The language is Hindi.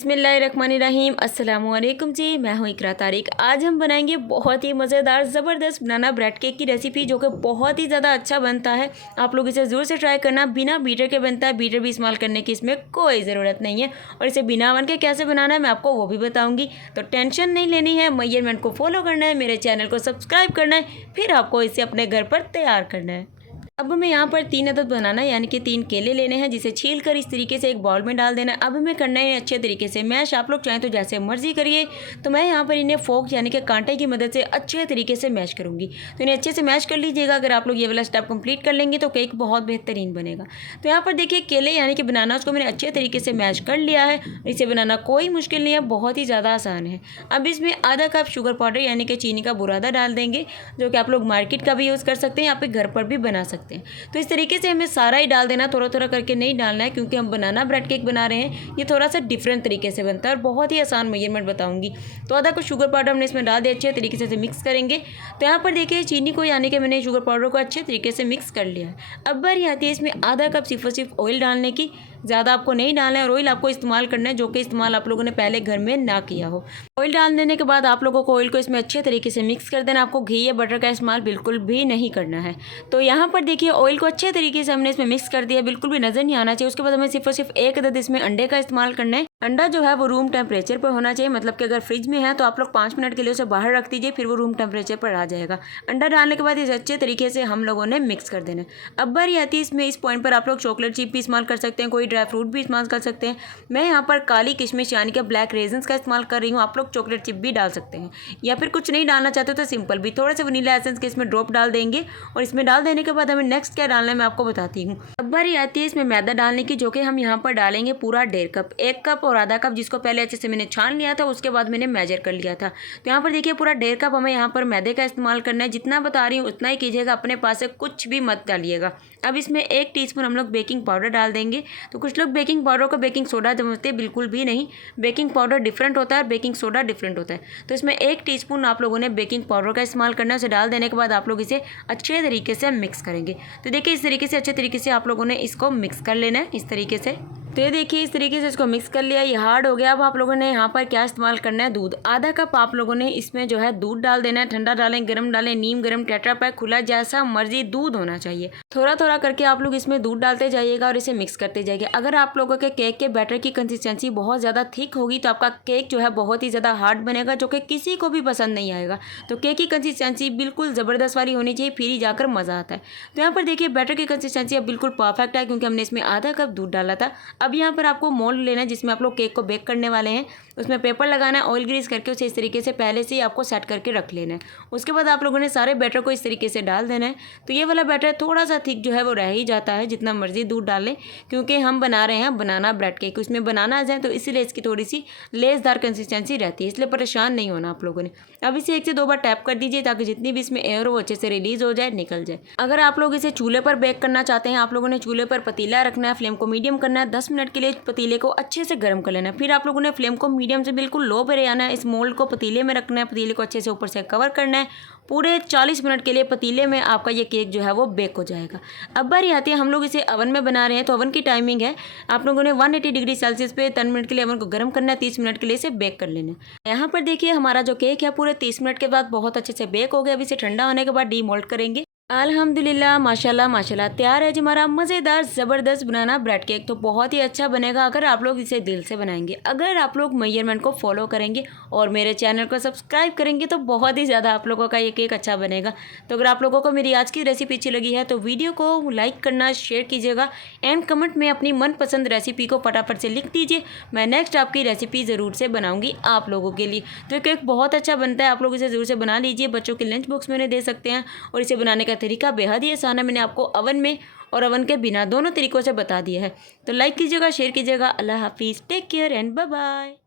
बिस्मिल्लाहिर्रहमानिर्रहीम अस्सलामुअलैकुम जी, मैं हूँ इकरा तारिक। आज हम बनाएंगे बहुत ही मज़ेदार ज़बरदस्त बनाना ब्रेड केक की रेसिपी, जो कि बहुत ही ज़्यादा अच्छा बनता है। आप लोग इसे ज़रूर से ट्राई करना। बिना बीटर के बनता है, बीटर भी इस्तेमाल करने की इसमें कोई ज़रूरत नहीं है। और इसे बिना ओवन के कैसे बनाना है मैं आपको वो भी बताऊँगी, तो टेंशन नहीं लेनी है। मेजरमेंट को फॉलो करना है, मेरे चैनल को सब्सक्राइब करना है, फिर आपको इसे अपने घर पर तैयार करना है। अब हमें यहाँ पर 3 अदद बनाना है, यानी कि 3 केले लेने हैं, जिसे छील कर इस तरीके से एक बाउल में डाल देना है। अब हमें करना है अच्छे तरीके से मैश। आप लोग चाहें तो जैसे मर्जी करिए, तो मैं यहाँ पर इन्हें फोक यानी कि कांटे की मदद से अच्छे तरीके से मैश करूँगी। तो इन्हें अच्छे से मैश कर लीजिएगा। अगर आप लोग ये वाला स्टेप कंप्लीट कर लेंगे तो केक बहुत बेहतरीन बनेगा। तो यहाँ पर देखिए केले यानी कि बनाना, उसको मैंने अच्छे तरीके से मैश कर लिया है। इसे बनाना कोई मुश्किल नहीं है, बहुत ही ज़्यादा आसान है। अब इसमें आधा कप शुगर पाउडर यानी कि चीनी का बुरादा डाल देंगे, जो कि आप लोग मार्केट का भी यूज़ कर सकते हैं, यहाँ पे घर पर भी बना सकते हैं। तो इस तरीके से हमें सारा ही डाल देना, थोड़ा थोड़ा करके नहीं डालना है, क्योंकि हम बनाना ब्रेड केक बना रहे हैं। ये थोड़ा सा डिफरेंट तरीके से बनता है और बहुत ही आसान मेजरमेंट बताऊंगी। तो आधा कप शुगर पाउडर हमने इसमें डाल दिया, अच्छे तरीके से मिक्स करेंगे। तो यहाँ पर देखिए चीनी को यानी कि मैंने शुगर पाउडर को अच्छे तरीके से मिक्स कर लिया है। अब बारी आती है इसमें आधा कप सिर्फ ऑयल डालने की। ज़्यादा आपको नहीं डालना है और ऑयल आपको इस्तेमाल करना है जो कि इस्तेमाल आप लोगों ने पहले घर में ना किया हो। ऑयल डाल देने के बाद आप लोगों को ऑयल को इसमें अच्छे तरीके से मिक्स कर देना। आपको घी या बटर का इस्तेमाल बिल्कुल भी नहीं करना है। तो यहाँ पर देखिए ऑयल को अच्छे तरीके से हमने इसमें मिक्स कर दिया, बिल्कुल भी नज़र नहीं आना चाहिए। उसके बाद हमें सिर्फ एक अदद इसमें अंडे का इस्तेमाल करना है। अंडा जो है वो रूम टेम्परेचर पर होना चाहिए, मतलब कि अगर फ्रिज में है तो आप लोग 5 मिनट के लिए उसे बाहर रख दीजिए, फिर वो रूम टेम्परेचर पर आ जाएगा। अंडा डालने के बाद इसे अच्छे तरीके से हम लोगों ने मिक्स कर देना है। अब बारी आती है इसमें, इस पॉइंट पर आप लोग चॉकलेट चिप भी इस्तेमाल कर सकते हैं, कोई ड्राई फ्रूट भी इस्तेमाल कर सकते हैं। मैं यहाँ पर काली किशमिश यानी कि ब्लैक रेजन्स का इस्तेमाल कर रही हूँ। आप लोग चॉकलेट चिप भी डाल सकते हैं, या फिर कुछ नहीं डालना चाहते तो सिंपल भी थोड़ा सा वनीला एसेंस के इसमें ड्रॉप डाल देंगे। और इसमें डाल देने के बाद हमें नेक्स्ट क्या डालना है मैं आपको बताती हूँ। अब बारी आती है इसमें मैदा डालने की, जो कि हम यहाँ पर डालेंगे पूरा 1.5 कप, 1 कप और आधा कप, जिसको पहले अच्छे से मैंने छान लिया था, उसके बाद मैंने मेजर कर लिया था। तो यहाँ पर देखिए पूरा 1.5 कप हमें यहाँ पर मैदे का इस्तेमाल करना है। जितना बता रही हूँ उतना ही कीजिएगा, अपने पास से कुछ भी मत डालिएगा। अब इसमें 1 टीस्पून हम लोग बेकिंग पाउडर डाल देंगे। तो कुछ लोग बेकिंग पाउडर को बेकिंग सोडा समझते हैं, बिल्कुल भी नहीं। बेकिंग पाउडर डिफरेंट होता है और बेकिंग सोडा डिफरेंट होता है। तो इसमें 1 टीस्पून आप लोगों ने बेकिंग पाउडर का इस्तेमाल करना है। उसे डाल देने के बाद आप लोग इसे अच्छे तरीके से मिक्स करेंगे। तो देखिए इस तरीके से अच्छे तरीके से आप लोगों ने इसको मिक्स कर लेना है, इस तरीके से। तो ये देखिए इस तरीके से इसको मिक्स कर लिया, ये हार्ड हो गया। अब आप लोगों ने यहाँ पर क्या इस्तेमाल करना है, दूध। आधा कप आप लोगों ने इसमें जो है दूध डाल देना है। ठंडा डालें, गर्म डालें, नीम गर्म, टेट्रा पैक, खुला, जैसा मर्जी दूध होना चाहिए। थोड़ा थोड़ा करके आप लोग इसमें दूध डालते जाइएगा और इसे मिक्स करते जाइए। अगर आप लोगों के केक के बैटर की कंसिस्टेंसी बहुत ज़्यादा थिक होगी तो आपका केक जो है बहुत ही ज़्यादा हार्ड बनेगा, जो कि किसी को भी पसंद नहीं आएगा। तो केक की कंसिस्टेंसी बिल्कुल ज़बरदस्त वाली होनी चाहिए, फिर ही जाकर मज़ा आता है। तो यहाँ पर देखिए बैटर की कंसिस्टेंसी अब बिल्कुल परफेक्ट है, क्योंकि हमने इसमें आधा कप दूध डाला था। अब यहाँ पर आपको मोल्ड लेना है जिसमें आप लोग केक को बेक करने वाले हैं। उसमें पेपर लगाना है, ऑयल ग्रीस करके उसे इस तरीके से पहले से ही आपको सेट करके रख लेना है। उसके बाद आप लोगों ने सारे बैटर को इस तरीके से डाल देना है। तो ये वाला बैटर थोड़ा सा थिक जो है वो रह ही जाता है, जितना मर्जी दूध डाल लें, क्योंकि हम बना रहे हैं बनाना ब्रेड केक। उसमें बनाना आ जाए तो इसीलिए इसकी थोड़ी सी लेसदार कंसिस्टेंसी रहती है, इसलिए परेशान नहीं होना आप लोगों ने। अब इसे 1 से 2 बार टैप कर दीजिए, ताकि जितनी भी इसमें एयर हो वो अच्छे से रिलीज हो जाए, निकल जाए। अगर आप लोग इसे चूल्हे पर बेक करना चाहते हैं, आप लोगों ने चूल्हे पर पतीला रखना है, फ्लेम को मीडियम करना है। 10 मिनट के लिए पतीले को अच्छे से गर्म कर लेना है। फिर आप लोगों ने फ्लेम को मीडियम से बिल्कुल लो पे आना है। इस मोल्ड को पतीले में रखना है, पतीले को अच्छे से ऊपर से कवर करना है। पूरे 40 मिनट के लिए पतीले में आपका ये केक जो है वो बेक हो जाएगा। अब बारी आती है, हम लोग इसे ओवन में बना रहे हैं, तो ओवन की टाइमिंग है आप लोगों ने 180 डिग्री सेल्सियस पे 10 मिनट के लिए ओवन को गर्म करना है, 30 मिनट के लिए इसे बेक कर लेना है। यहाँ पर देखिए हमारा जो केक है पूरे 30 मिनट के बाद बहुत अच्छे से बेक हो गया। अब इसे ठंडा होने के बाद डीमोल्ड करेंगे। अल्हम्दुलिल्लाह माशाल्लाह माशाल्लाह तैयार है जी हमारा मज़ेदार ज़बरदस्त बनाना ब्रेड केक। तो बहुत ही अच्छा बनेगा अगर आप लोग इसे दिल से बनाएंगे, अगर आप लोग मेजरमेंट को फॉलो करेंगे और मेरे चैनल को सब्सक्राइब करेंगे, तो बहुत ही ज़्यादा आप लोगों का ये केक अच्छा बनेगा। तो अगर आप लोगों को मेरी आज की रेसिपी अच्छी लगी है तो वीडियो को लाइक करना, शेयर कीजिएगा, एंड कमेंट में अपनी मनपसंद रेसिपी को फटाफट से लिख दीजिए। मैं नेक्स्ट आपकी रेसिपी ज़रूर से बनाऊँगी आप लोगों के लिए। तो ये केक बहुत अच्छा बनता है, आप लोग इसे ज़रूर से बना लीजिए। बच्चों के लंच बॉक्स में उन्हें दे सकते हैं, और इसे बनाने का तरीका बेहद ही आसान है। मैंने आपको ओवन में और ओवन के बिना दोनों तरीकों से बता दिया है। तो लाइक कीजिएगा, शेयर कीजिएगा। अल्लाह हाफिज़, take care and bye bye.